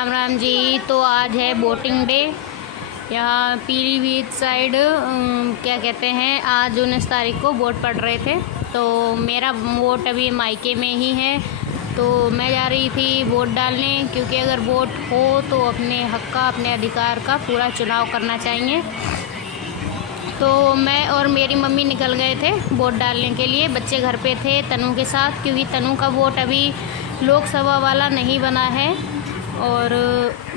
राम राम जी। तो आज है बोटिंग डे यहाँ पीलीभीत साइड। क्या कहते हैं, आज 19 तारीख को बोट पड़ रहे थे। तो मेरा वोट अभी मायके में ही है, तो मैं जा रही थी वोट डालने, क्योंकि अगर वोट हो तो अपने हक का, अपने अधिकार का पूरा चुनाव करना चाहिए। तो मैं और मेरी मम्मी निकल गए थे वोट डालने के लिए। बच्चे घर पे थे तनु के साथ, क्योंकि तनु का वोट अभी लोकसभा वाला नहीं बना है और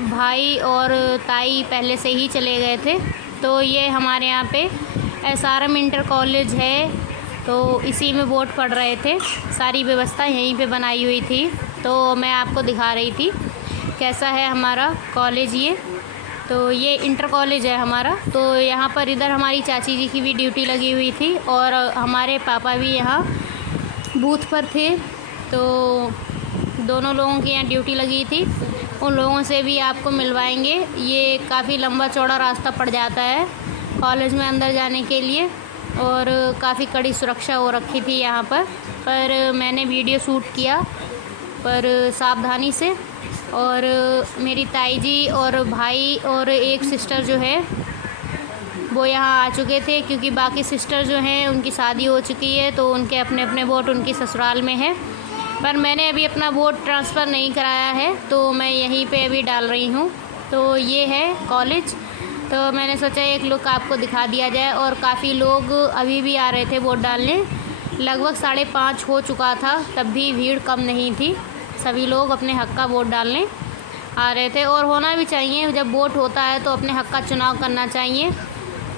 भाई और ताई पहले से ही चले गए थे। तो ये हमारे यहाँ पे SRM इंटर कॉलेज है, तो इसी में वोट पड़ रहे थे। सारी व्यवस्था यहीं पे बनाई हुई थी, तो मैं आपको दिखा रही थी कैसा है हमारा कॉलेज। तो ये इंटर कॉलेज है हमारा। तो यहाँ पर इधर हमारी चाची जी की भी ड्यूटी लगी हुई थी और हमारे पापा भी यहाँ बूथ पर थे, तो दोनों लोगों की यहाँ ड्यूटी लगी थी। उन लोगों से भी आपको मिलवाएंगे। ये काफ़ी लंबा चौड़ा रास्ता पड़ जाता है कॉलेज में अंदर जाने के लिए और काफ़ी कड़ी सुरक्षा हो रखी थी यहाँ पर मैंने वीडियो शूट किया पर सावधानी से। और मेरी ताई जी और भाई और एक सिस्टर जो है वो यहाँ आ चुके थे, क्योंकि बाकी सिस्टर जो हैं उनकी शादी हो चुकी है, तो उनके अपने अपने वोट उनकी ससुराल में है। पर मैंने अभी अपना वोट ट्रांसफ़र नहीं कराया है, तो मैं यहीं पे अभी डाल रही हूँ। तो ये है कॉलेज। तो मैंने सोचा एक लुक आपको दिखा दिया जाए। और काफ़ी लोग अभी भी आ रहे थे वोट डालने। लगभग 5:30 हो चुका था, तब भी भीड़ कम नहीं थी। सभी लोग अपने हक़ का वोट डालने आ रहे थे और होना भी चाहिए। जब वोट होता है तो अपने हक़ का चुनाव करना चाहिए,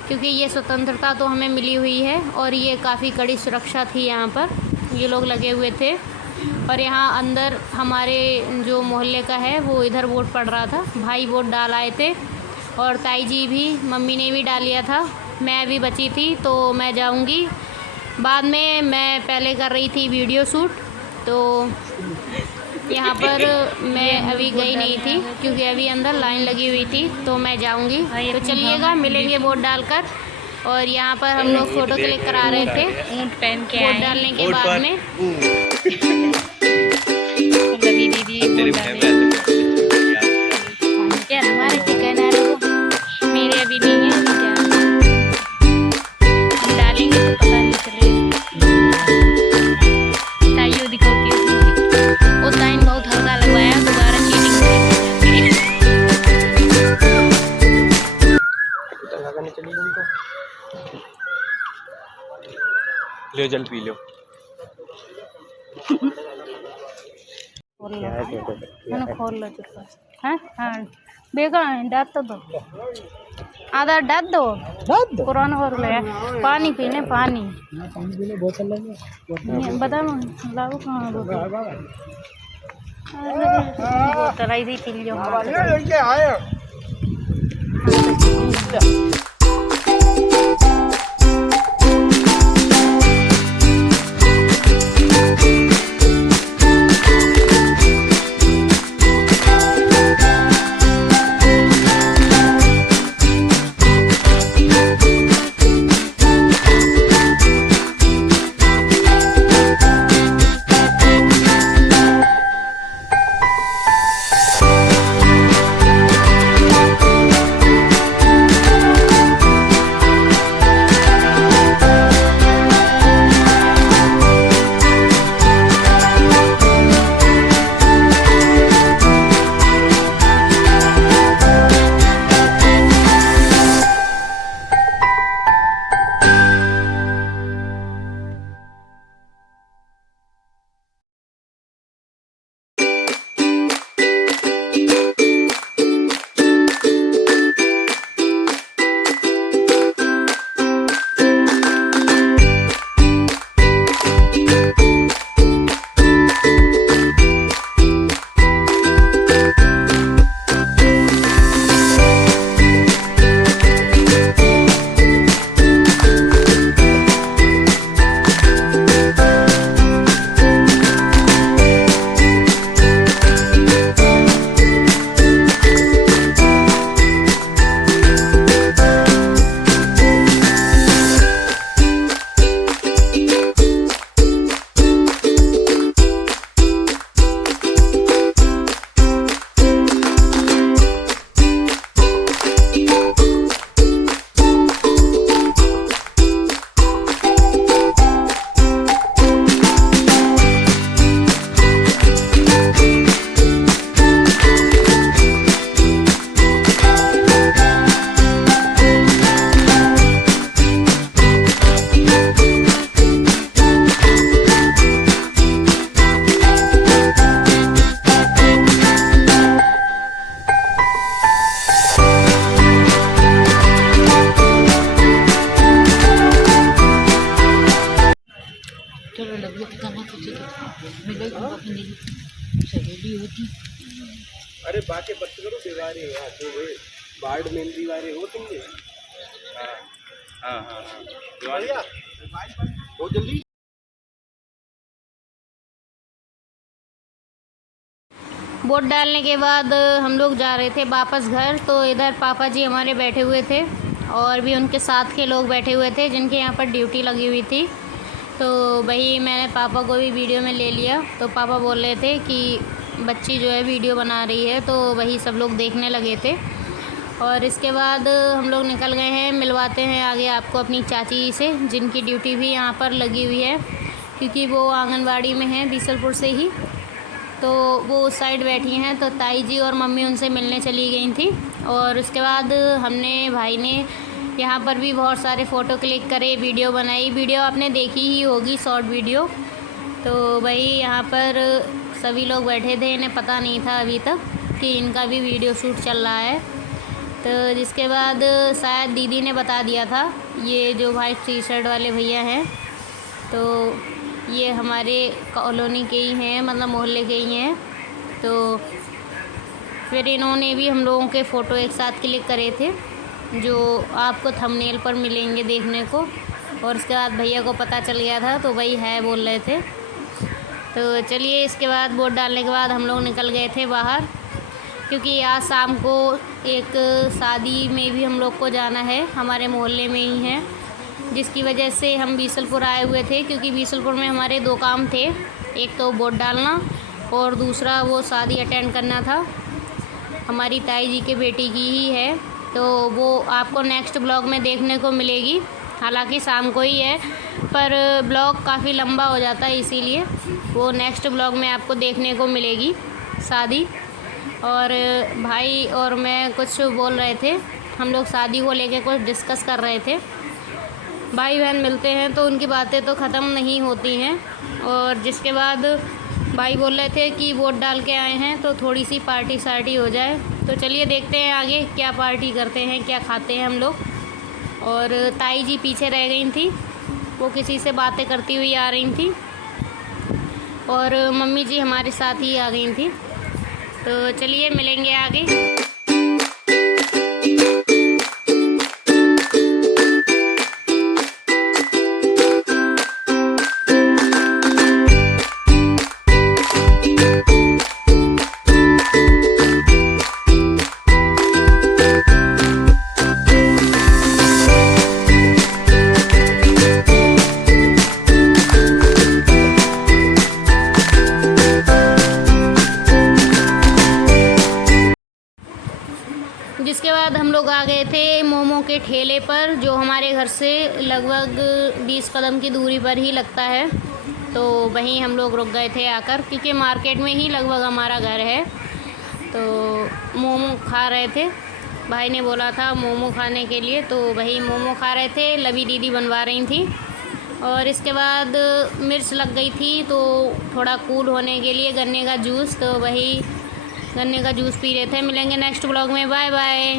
क्योंकि ये स्वतंत्रता तो हमें मिली हुई है। और ये काफ़ी कड़ी सुरक्षा थी यहाँ पर, ये लोग लगे हुए थे। और यहाँ अंदर हमारे जो मोहल्ले का है वो इधर वोट पड़ रहा था। भाई वोट डाल आए थे और ताई जी भी, मम्मी ने भी डाल लिया था। मैं अभी बची थी, तो मैं जाऊँगी बाद में। मैं पहले कर रही थी वीडियो शूट, तो यहाँ पर मैं अभी गई नहीं थी क्योंकि अभी अंदर लाइन लगी हुई थी। तो मैं जाऊँगी, तो चलिएगा मिलेंगे वोट डालकर। और यहाँ पर हम लोग फ़ोटो क्लिक करा रहे थे वोट डालने के बाद में। दीदी क्या हमारे चिकन है, मेरे अभी नहीं है। क्या डालेंगे तो पता नहीं चलेगा। ताइयो दिखो कि वो टाइम बहुत हल्का लगवाया, दोबारा चीटिंग ले जल पी लो। मैंने खोल लो हैं। हाँ बेगा डाल तो दो, आधा डाल दो पुराना हो गया। पानी पीने, पानी बोतल बता लागू कहाँ बोतल आई थी, पी लियो। अरे बाकी बच करो दीवारें यार जो वे बार्ड में दीवारें हो तुमने। हाँ हाँ हाँ दीवारें बहुत जल्दी। वोट डालने के बाद हम लोग जा रहे थे वापस घर। तो इधर पापा जी हमारे बैठे हुए थे और भी उनके साथ के लोग बैठे हुए थे जिनके यहाँ पर ड्यूटी लगी हुई थी। तो वही मैंने पापा को भी वीडियो में ले लिया। तो पापा बोल रहे थे कि बच्ची जो है वीडियो बना रही है, तो वही सब लोग देखने लगे थे। और इसके बाद हम लोग निकल गए हैं। मिलवाते हैं आगे आपको अपनी चाची से, जिनकी ड्यूटी भी यहाँ पर लगी हुई है, क्योंकि वो आंगनवाड़ी में हैं बीसलपुर से ही। तो वो उस साइड बैठी हैं। तो ताई जी और मम्मी उनसे मिलने चली गई थी। और उसके बाद हमने भाई ने यहाँ पर भी बहुत सारे फ़ोटो क्लिक करे, वीडियो बनाई। वीडियो आपने देखी ही होगी, शॉर्ट वीडियो। तो वही यहाँ पर सभी लोग बैठे थे, इन्हें पता नहीं था अभी तक कि इनका भी वीडियो शूट चल रहा है। तो जिसके बाद शायद दीदी ने बता दिया था, ये जो वाइट टी शर्ट वाले भैया हैं, तो ये हमारे कॉलोनी के ही हैं, मतलब मोहल्ले के ही हैं। तो फिर इन्होंने भी हम लोगों के फ़ोटो एक साथ क्लिक करे थे, जो आपको थंबनेल पर मिलेंगे देखने को। और उसके बाद भैया को पता चल गया था, तो वही है बोल रहे थे। तो चलिए, इसके बाद वोट डालने के बाद हम लोग निकल गए थे बाहर, क्योंकि आज शाम को एक शादी में भी हम लोग को जाना है, हमारे मोहल्ले में ही है, जिसकी वजह से हम बीसलपुर आए हुए थे। क्योंकि बीसलपुर में हमारे 2 काम थे, एक तो वोट डालना और दूसरा वो शादी अटेंड करना था। हमारी ताई जी के बेटी की ही है, तो वो आपको नेक्स्ट ब्लॉग में देखने को मिलेगी। हालांकि शाम को ही है, पर ब्लॉग काफ़ी लंबा हो जाता है, इसीलिए वो नेक्स्ट ब्लॉग में आपको देखने को मिलेगी शादी। और भाई और मैं कुछ बोल रहे थे, हम लोग शादी को लेके कुछ डिस्कस कर रहे थे। भाई बहन मिलते हैं तो उनकी बातें तो ख़त्म नहीं होती हैं। और जिसके बाद भाई बोल रहे थे कि वोट डाल के आए हैं तो थोड़ी सी पार्टी सार्टी हो जाए। तो चलिए देखते हैं आगे क्या पार्टी करते हैं, क्या खाते हैं हम लोग। और ताई जी पीछे रह गई थी, वो किसी से बातें करती हुई आ रही थी। और मम्मी जी हमारे साथ ही आ गई थी। तो चलिए मिलेंगे आगे। जिसके बाद हम लोग आ गए थे मोमो के ठेले पर, जो हमारे घर से लगभग 20 कदम की दूरी पर ही लगता है। तो वहीं हम लोग रुक गए थे आकर, क्योंकि मार्केट में ही लगभग हमारा घर है। तो मोमो खा रहे थे, भाई ने बोला था मोमो खाने के लिए, तो वही मोमो खा रहे थे। लवी दीदी बनवा रही थी। और इसके बाद मिर्च लग गई थी, तो थोड़ा कूल होने के लिए गन्ने का जूस, तो वही गन्ने का जूस पी रहे थे। मिलेंगे नेक्स्ट ब्लॉग में, बाय बाय।